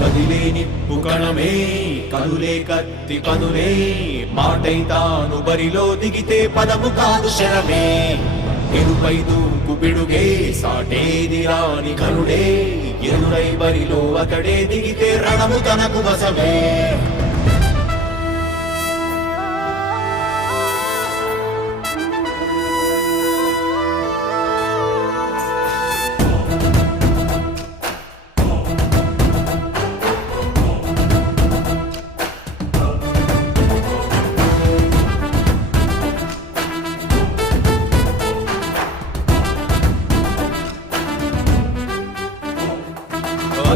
కదిలేని పుకణమే కదులే కత్తి పదులే మాటై తాను బరిలో దిగితే పదము కాదు శరమే. ఎరుపై దూకు పిడుగే సాటేది రాని కరుడే ఎదురై బరిలో అతడే దిగితే రణము తనకు వసమే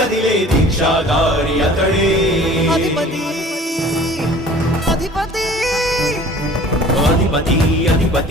కదిలే దీక్షాగారి అతడే. అధిపతి అధిపతి. అధిపతి అధిపతి.